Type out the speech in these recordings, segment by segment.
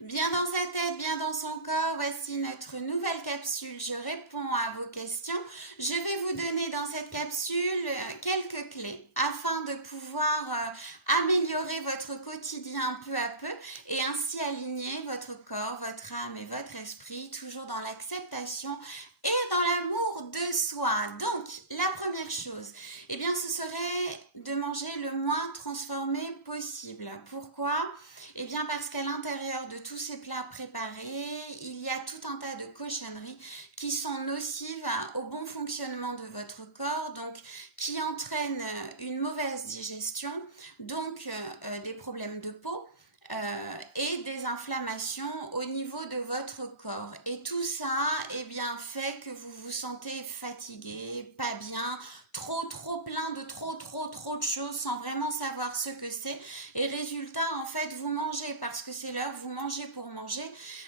Bien dans sa tête, bien dans son corps, voici notre nouvelle capsule. Je réponds à vos questions. Je vais vous donner dans cette capsule quelques clés afin de pouvoir améliorer votre quotidien peu à peu et ainsi aligner votre corps, votre âme et votre esprit toujours dans l'acceptation et dans l'amour de soi. Donc, la première chose, eh bien, ce serait de manger le moins transformé possible. Pourquoi? Eh bien parce qu'à l'intérieur de tous ces plats préparés, il y a tout un tas de cochonneries qui sont nocives au bon fonctionnement de votre corps, donc qui entraînent une mauvaise digestion, donc des problèmes de peau, et des inflammations au niveau de votre corps. Et tout ça, eh bien, fait que vous vous sentez fatigué, pas bien, trop plein de trop de choses sans vraiment savoir ce que c'est. Et résultat, en fait, vous mangez parce que c'est l'heure, vous mangez pour manger,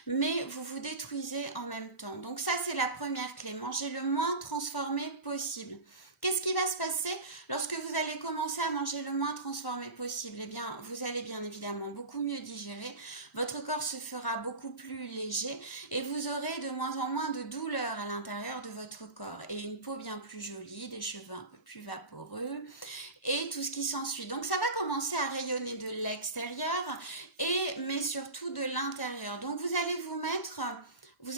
mais vous vous détruisez en même temps. Donc ça, c'est la première clé. Manger le moins transformé possible. Qu'est-ce qui va se passer lorsque vous allez commencer à manger le moins transformé possible? Eh bien, vous allez bien évidemment beaucoup mieux digérer, votre corps se fera beaucoup plus léger et vous aurez de moins en moins de douleurs à l'intérieur de votre corps et une peau bien plus jolie, des cheveux un peu plus vaporeux et tout ce qui s'ensuit. Donc ça va commencer à rayonner de l'extérieur mais surtout de l'intérieur. Donc vous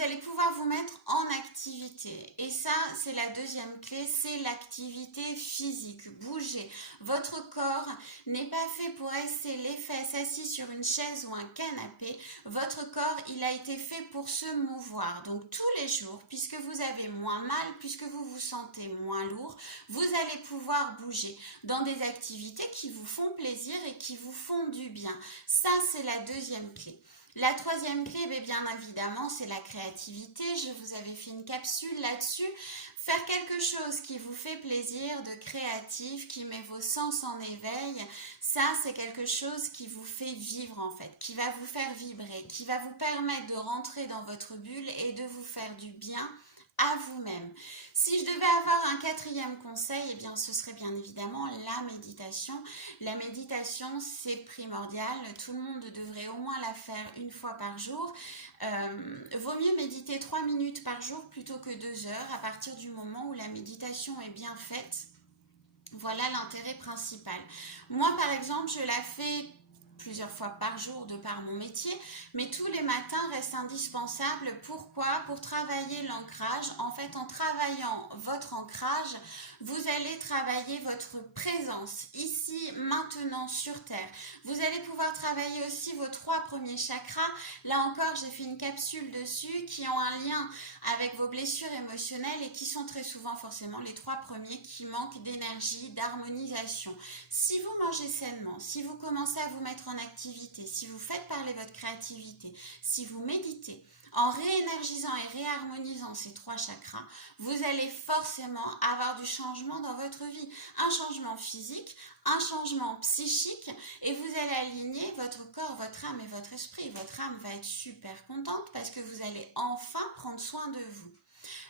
allez pouvoir vous mettre en activité. Et ça, c'est la deuxième clé, c'est l'activité physique. Bougez. Votre corps n'est pas fait pour rester les fesses assis sur une chaise ou un canapé. Votre corps, il a été fait pour se mouvoir. Donc tous les jours, puisque vous avez moins mal, puisque vous vous sentez moins lourd, vous allez pouvoir bouger dans des activités qui vous font plaisir et qui vous font du bien. Ça, c'est la deuxième clé. La troisième clé, bien évidemment, c'est la créativité. Je vous avais fait une capsule là-dessus. Faire quelque chose qui vous fait plaisir, de créatif, qui met vos sens en éveil, ça c'est quelque chose qui vous fait vivre en fait, qui va vous faire vibrer, qui va vous permettre de rentrer dans votre bulle et de vous faire du bien à vous-même. Si je devais avoir un quatrième conseil, eh bien ce serait bien évidemment la méditation. La méditation, c'est primordial. Tout le monde devrait au moins la faire une fois par jour. Vaut mieux méditer 3 minutes par jour plutôt que 2 heures à partir du moment où la méditation est bien faite. Voilà l'intérêt principal. Moi, par exemple, je la fais plusieurs fois par jour de par mon métier, mais tous les matins restent indispensables. Pourquoi? Pour travailler l'ancrage. En fait, en travaillant votre ancrage, vous allez travailler votre présence ici, maintenant, sur Terre. Vous allez pouvoir travailler aussi vos 3 premiers chakras. Là encore, j'ai fait une capsule dessus qui ont un lien avec vos blessures émotionnelles et qui sont très souvent forcément les 3 premiers qui manquent d'énergie, d'harmonisation. Si vous mangez sainement, si vous commencez à vous mettre en activité, si vous faites parler votre créativité, si vous méditez, en réénergisant et réharmonisant ces 3 chakras, vous allez forcément avoir du changement dans votre vie. Un changement physique, un changement psychique et vous allez aligner votre corps, votre âme et votre esprit. Votre âme va être super contente parce que vous allez enfin prendre soin de vous.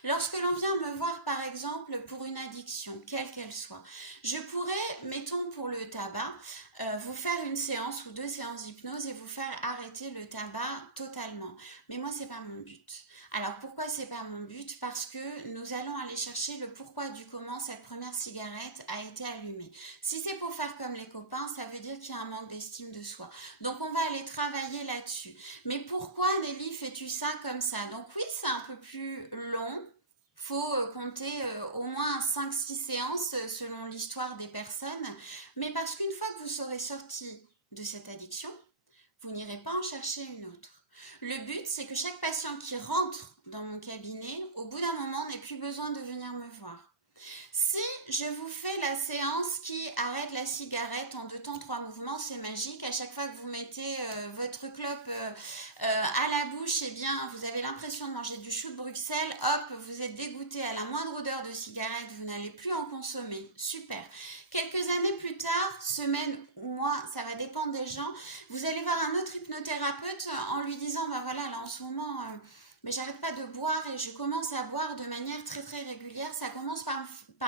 Lorsque l'on vient me voir par exemple pour une addiction, quelle qu'elle soit, je pourrais, mettons pour le tabac, vous faire une séance ou 2 séances d'hypnose et vous faire arrêter le tabac totalement. Mais moi, c'est pas mon but. Alors pourquoi c'est pas mon but? Parce que nous allons aller chercher le pourquoi du comment cette première cigarette a été allumée. Si c'est pour faire comme les copains, ça veut dire qu'il y a un manque d'estime de soi. Donc on va aller travailler là-dessus. Mais pourquoi Nelly fais-tu ça comme ça? Donc oui, c'est un peu plus long. Faut compter au moins 5-6 séances selon l'histoire des personnes. Mais parce qu'une fois que vous serez sorti de cette addiction, vous n'irez pas en chercher une autre. Le but, c'est que chaque patient qui rentre dans mon cabinet, au bout d'un moment, n'ait plus besoin de venir me voir. Si je vous fais la séance qui arrête la cigarette en 2 temps 3 mouvements, c'est magique. À chaque fois que vous mettez votre clope à la bouche, eh bien, vous avez l'impression de manger du chou de Bruxelles. Hop, vous êtes dégoûté à la moindre odeur de cigarette, vous n'allez plus en consommer. Super. Quelques années plus tard, semaines ou mois, ça va dépendre des gens, vous allez voir un autre hypnothérapeute en lui disant, bah voilà, là en ce moment... Mais j'arrête pas de boire et je commence à boire de manière très très régulière. Ça commence par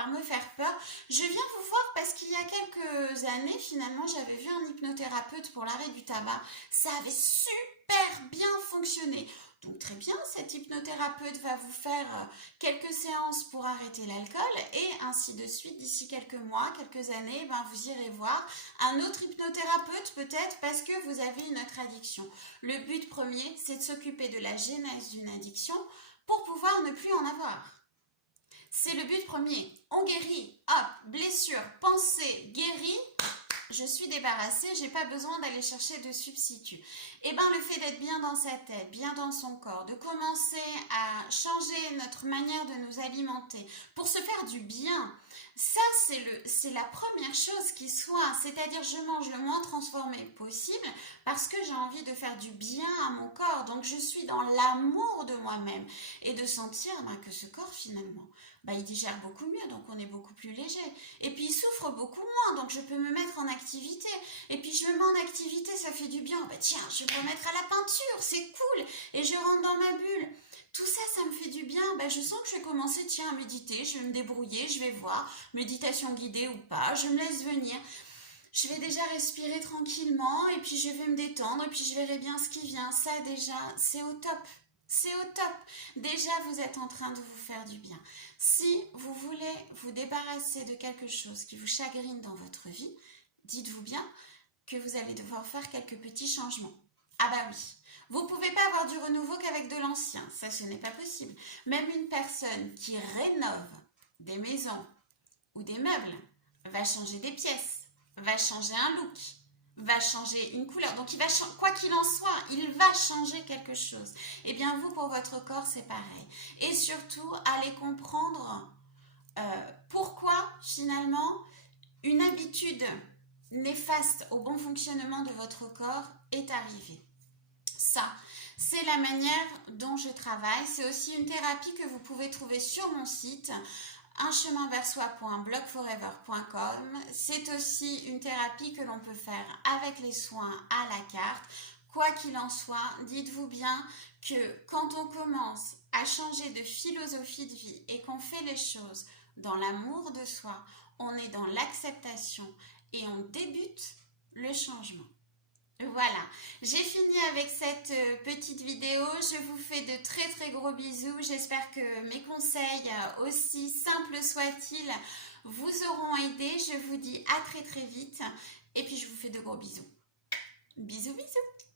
me faire peur. Je viens vous voir parce qu'il y a quelques années, finalement, j'avais vu un hypnothérapeute pour l'arrêt du tabac. Ça avait super bien fonctionné. Donc très bien, cet hypnothérapeute va vous faire quelques séances pour arrêter l'alcool et ainsi de suite. D'ici quelques mois, quelques années, ben, vous irez voir un autre hypnothérapeute peut-être parce que vous avez une autre addiction. Le but premier, c'est de s'occuper de la genèse d'une addiction pour pouvoir ne plus en avoir. C'est le but premier. On guérit, hop, blessure, pensée, guérie, je suis débarrassée, j'ai pas besoin d'aller chercher de substitut. Et bien le fait d'être bien dans sa tête, bien dans son corps, de commencer à changer notre manière de nous alimenter pour se faire du bien, ça c'est la première chose qui soit, c'est-à-dire je mange le moins transformé possible parce que j'ai envie de faire du bien à mon corps, donc je suis dans l'amour de moi-même et de sentir que ce corps finalement, il digère beaucoup mieux, donc on est beaucoup plus léger. Et puis il souffre beaucoup moins, donc je peux me mettre en activité. Et puis je me mets en activité, ça fait du bien. Tiens, je vais me mettre à la peinture, c'est cool. Et je rentre dans ma bulle. Tout ça, ça me fait du bien. Je sens que je vais commencer, à méditer. Je vais me débrouiller, je vais voir. Méditation guidée ou pas, je me laisse venir. Je vais déjà respirer tranquillement et puis je vais me détendre et puis je verrai bien ce qui vient. Ça déjà, c'est au top. C'est au top. Déjà, vous êtes en train de vous faire du bien. Si vous voulez vous débarrasser de quelque chose qui vous chagrine dans votre vie, dites-vous bien que vous allez devoir faire quelques petits changements. Ah bah oui, vous ne pouvez pas avoir du renouveau qu'avec de l'ancien, ça ce n'est pas possible. Même une personne qui rénove des maisons ou des meubles va changer des pièces, va changer un look, va changer une couleur. Donc, quoi qu'il en soit, il va changer quelque chose. Et bien, vous, pour votre corps, c'est pareil. Et surtout, allez comprendre pourquoi, finalement, une habitude néfaste au bon fonctionnement de votre corps est arrivée. Ça, c'est la manière dont je travaille. C'est aussi une thérapie que vous pouvez trouver sur mon site uncheminversoi.blogforever.com. C'est aussi une thérapie que l'on peut faire avec les soins à la carte. Quoi qu'il en soit, dites-vous bien que quand on commence à changer de philosophie de vie et qu'on fait les choses dans l'amour de soi, on est dans l'acceptation et on débute le changement. Voilà, j'ai fini avec cette petite vidéo. Je vous fais de très très gros bisous. J'espère que mes conseils, aussi simples soient-ils, vous auront aidé. Je vous dis à très très vite et puis je vous fais de gros bisous. Bisous bisous.